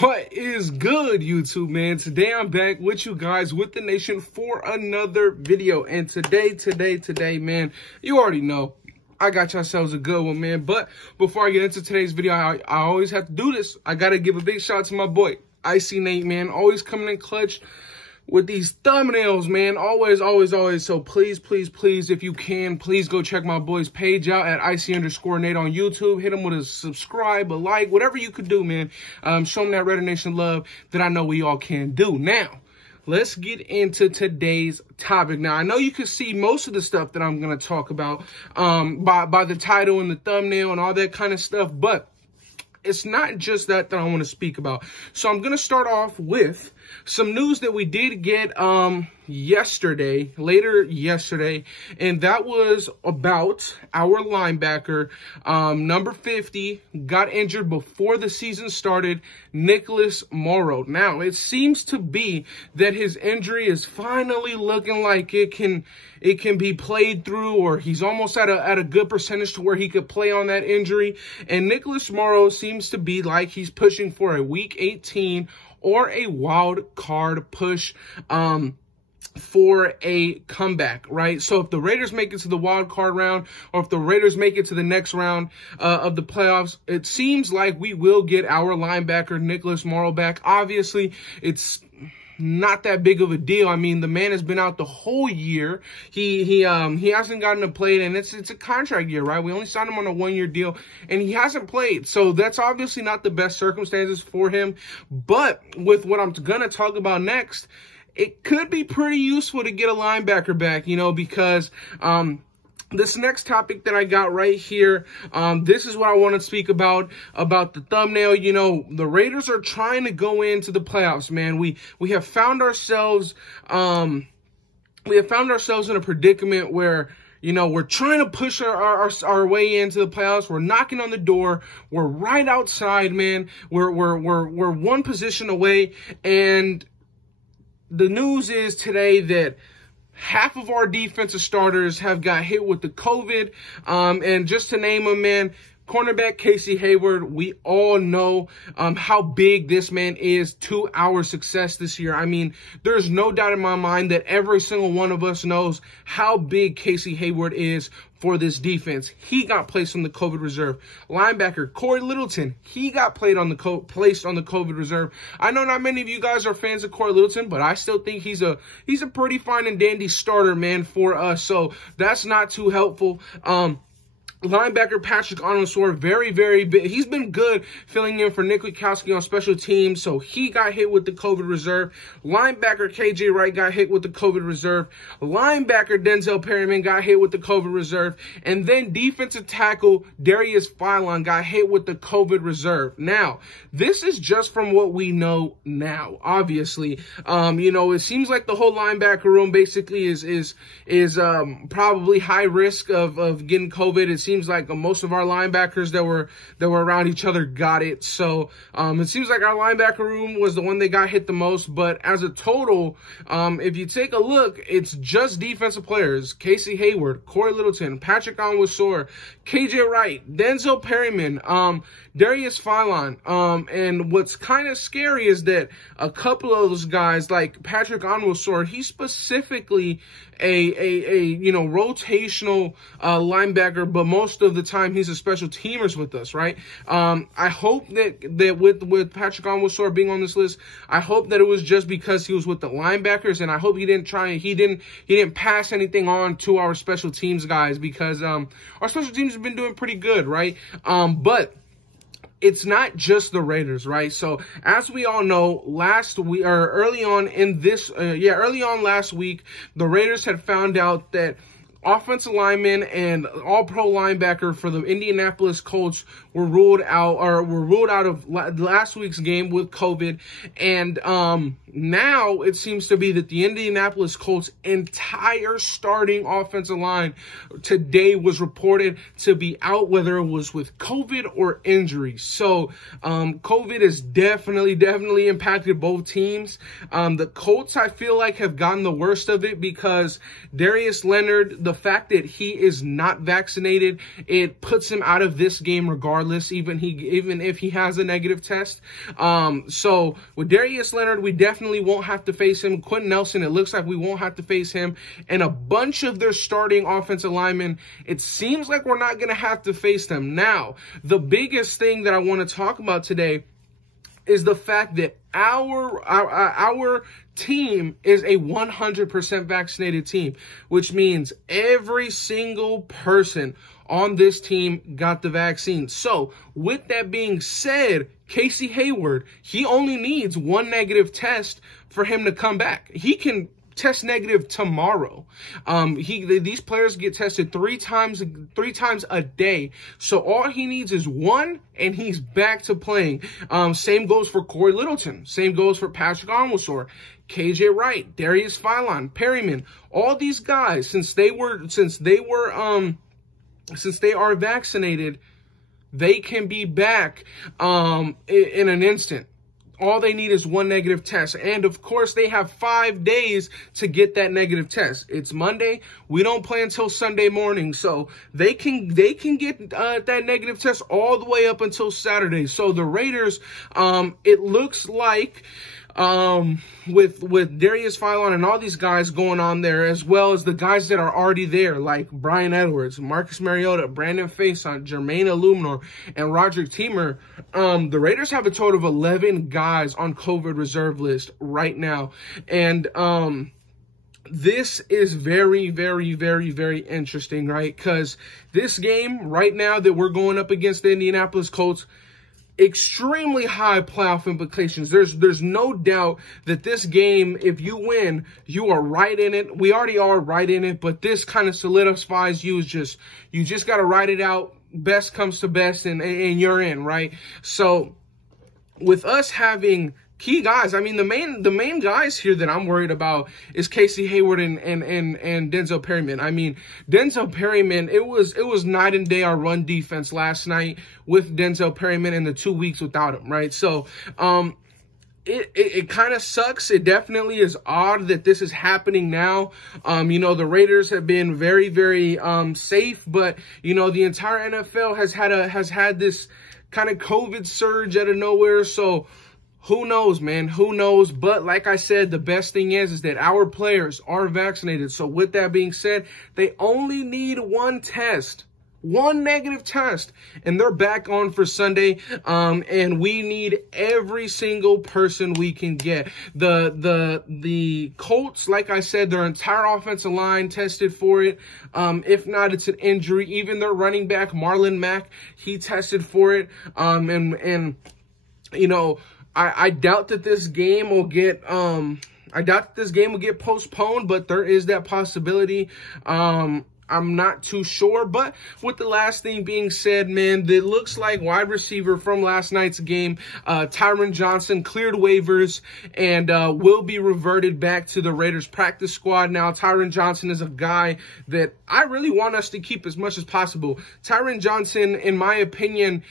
What is good, YouTube, man? Today I'm back with you guys, with the nation, for another video. And today, man, you already know I got yourselves a good one, man. But before I get into today's video, I always have to do this. I got to give a big shout out to my boy, Icy Nate, man. Always coming in clutch with these thumbnails, man. Always. So please, if you can, please go check my boy's page out at icy_Nate on YouTube. Hit him with a subscribe, a like, whatever you could do, man. Show him that Raider Nation love that I know we all can do. Now, let's get into today's topic. Now, I know you can see most of the stuff that I'm going to talk about by the title and the thumbnail and all that kind of stuff, but it's not just that I want to speak about. So I'm going to start off with some news that we did get later yesterday, and that was about our linebacker, number 50, got injured before the season started, Nicholas Morrow. Now, it seems to be that his injury is finally looking like it can be played through, or he's almost at a good percentage to where he could play on that injury. And Nicholas Morrow seems to be like he's pushing for a Week 18 or a wild card push for a comeback, right? So if the Raiders make it to the wild card round, or if the Raiders make it to the next round of the playoffs, it seems like we will get our linebacker Nicholas Morrow back. Obviously, it's not that big of a deal. I mean, the man has been out the whole year. He hasn't gotten to play, and it's a contract year, right? We only signed him on a one-year deal, and he hasn't played. So that's obviously not the best circumstances for him. But with what I'm going to talk about next, it could be pretty useful to get a linebacker back, you know, because this next topic that I got right here, this is what I want to speak about the thumbnail. You know, the Raiders are trying to go into the playoffs, man. We have found ourselves in a predicament where, you know, we're trying to push our way into the playoffs. We're knocking on the door. We're right outside, man. We're one position away, and the news is today that half of our defensive starters have got hit with the COVID. And just to name them, man, cornerback Casey Hayward, we all know how big this man is to our success this year. I mean, there's no doubt in my mind that every single one of us knows how big Casey Hayward is for this defense. He got placed on the COVID reserve. Linebacker Corey Littleton, he got placed on the COVID reserve. I know not many of you guys are fans of Corey Littleton, but I still think he's a pretty fine and dandy starter, man, for us. So that's not too helpful. Linebacker Patrick Onwuasor, very big. He's been good filling in for Nick Witkowski on special teams, so he got hit with the COVID reserve. Linebacker KJ Wright got hit with the COVID reserve. Linebacker Denzel Perryman got hit with the COVID reserve. And then defensive tackle Darius Philon got hit with the COVID reserve. Now, this is just from what we know now, obviously. You know, it seems like the whole linebacker room basically is probably high risk of getting COVID. It seems like most of our linebackers that were around each other got it. So it seems like our linebacker room was the one that got hit the most. But as a total, if you take a look, it's just defensive players: Casey Hayward, Corey Littleton, Patrick Onwuasor, KJ Wright, Denzel Perryman, Darius Philon. And what's kind of scary is that a couple of those guys, like Patrick Onwuasor, he's specifically a you know, rotational linebacker, but most of the time he's a special teamers with us, right? I hope that with Patrick Onwuasor being on this list, I hope that it was just because he was with the linebackers, and I hope he didn't pass anything on to our special teams guys, because our special teams have been doing pretty good, right? But it's not just the Raiders, right? So as we all know, early on last week, the Raiders had found out that offensive lineman and all-pro linebacker for the Indianapolis Colts were ruled out of last week's game with COVID. And now it seems to be that the Indianapolis Colts' entire starting offensive line today was reported to be out, whether it was with COVID or injury. So COVID has definitely impacted both teams. The Colts, I feel like, have gotten the worst of it because Darius Leonard, the fact that he is not vaccinated, it puts him out of this game regardless, even if he has a negative test. So with Darius Leonard, we definitely won't have to face him. Quentin Nelson, it looks like we won't have to face him. And a bunch of their starting offensive linemen, it seems like we're not going to have to face them. Now, the biggest thing that I want to talk about today is the fact that our team is a 100% vaccinated team, which means every single person on this team got the vaccine. So with that being said, Casey Hayward, he only needs one negative test for him to come back. He can test negative tomorrow. These players get tested three times a day. So all he needs is one, and he's back to playing. Same goes for Corey Littleton. Same goes for Patrick Armstrong, KJ Wright, Darius Philon, Perryman. All these guys, since they are vaccinated, they can be back in an instant. All they need is one negative test. And of course, they have 5 days to get that negative test. It's Monday. We don't play until Sunday morning. So they can get that negative test all the way up until Saturday. So the Raiders, it looks like with Darius Philon and all these guys going on there, as well as the guys that are already there, like Brian Edwards, Marcus Mariota, Brandon Faison, Jermaine Illuminor, and Roderick Teamer, the Raiders have a total of 11 guys on COVID reserve list right now. And this is very, very, very, very interesting, right? Because this game right now that we're going up against the Indianapolis Colts, extremely high playoff implications. There's no doubt that this game, if you win, you are right in it. We already are right in it, but this kind of solidifies you. You just got to ride it out. Best comes to best, and you're in, right? So with us having key guys, I mean, the main guys here that I'm worried about is Casey Hayward and Denzel Perryman. I mean, Denzel Perryman, it was night and day our run defense last night with Denzel Perryman and the 2 weeks without him, right? So it kind of sucks. It definitely is odd that this is happening now. You know, the Raiders have been very, very safe, but you know, the entire NFL has had this kind of COVID surge out of nowhere. So who knows, man? Who knows? But like I said, the best thing is that our players are vaccinated. So with that being said, they only need one test, one negative test, and they're back on for Sunday. And we need every single person we can get. The Colts, like I said, their entire offensive line tested for it. If not, it's an injury. Even their running back, Marlon Mack, he tested for it. And you know, I doubt that this game will get postponed, but there is that possibility. I'm not too sure. But with the last thing being said, man, it looks like wide receiver from last night's game, Tyron Johnson, cleared waivers and will be reverted back to the Raiders practice squad. Now, Tyron Johnson is a guy that I really want us to keep as much as possible. Tyron Johnson, in my opinion,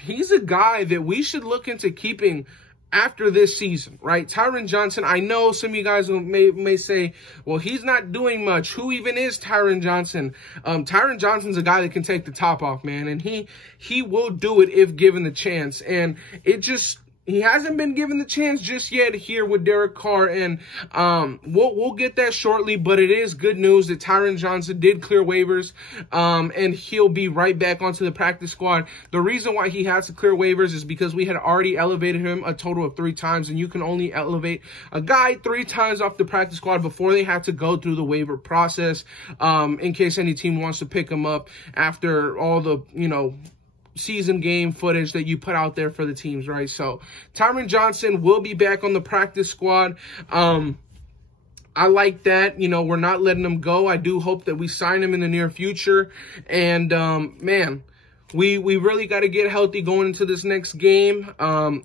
he's a guy that we should look into keeping after this season, right? Tyron Johnson, I know some of you guys may say, well, he's not doing much. Who even is Tyron Johnson? Tyron Johnson's a guy that can take the top off, man, and he will do it if given the chance. And he hasn't been given the chance just yet here with Derek Carr, and we'll get that shortly. But it is good news that Tyron Johnson did clear waivers, and he'll be right back onto the practice squad. The reason why he has to clear waivers is because we had already elevated him a total of 3 times, and you can only elevate a guy 3 times off the practice squad before they have to go through the waiver process, in case any team wants to pick him up after all the, you know, season game footage that you put out there for the teams, right? So Tyron Johnson will be back on the practice squad. I like that. You know, we're not letting him go. I do hope that we sign him in the near future. And man, we really got to get healthy going into this next game.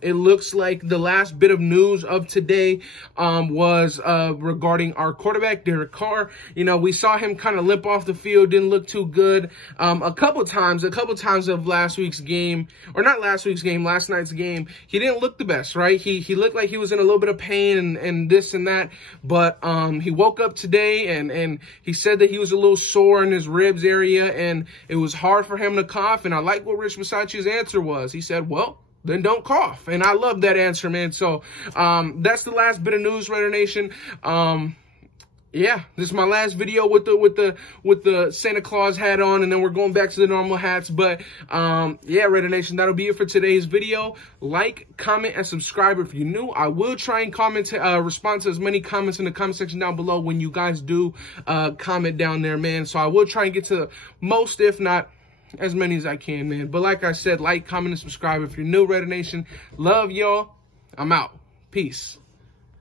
It looks like the last bit of news of today was regarding our quarterback, Derek Carr. You know, we saw him kind of limp off the field, didn't look too good a couple times of last week's game, or not last week's game, last night's game. He didn't look the best, right? He looked like he was in a little bit of pain and this and that, but he woke up today and he said that he was a little sore in his ribs area and it was hard for him to cough. And I like what Rich Bisaccia's answer was. He said, well, then don't cough. And I love that answer, man. So that's the last bit of news, Raider Nation. Yeah, this is my last video with the Santa Claus hat on, and then we're going back to the normal hats. But yeah, Raider Nation, that'll be it for today's video. Like, comment, and subscribe if you're new. I will try and respond to as many comments in the comment section down below when you guys do comment down there, man. So I will try and get to most, if not as many as I can, man. But like I said, like, comment, and subscribe if you're new, Raider Nation. Love y'all. I'm out. Peace.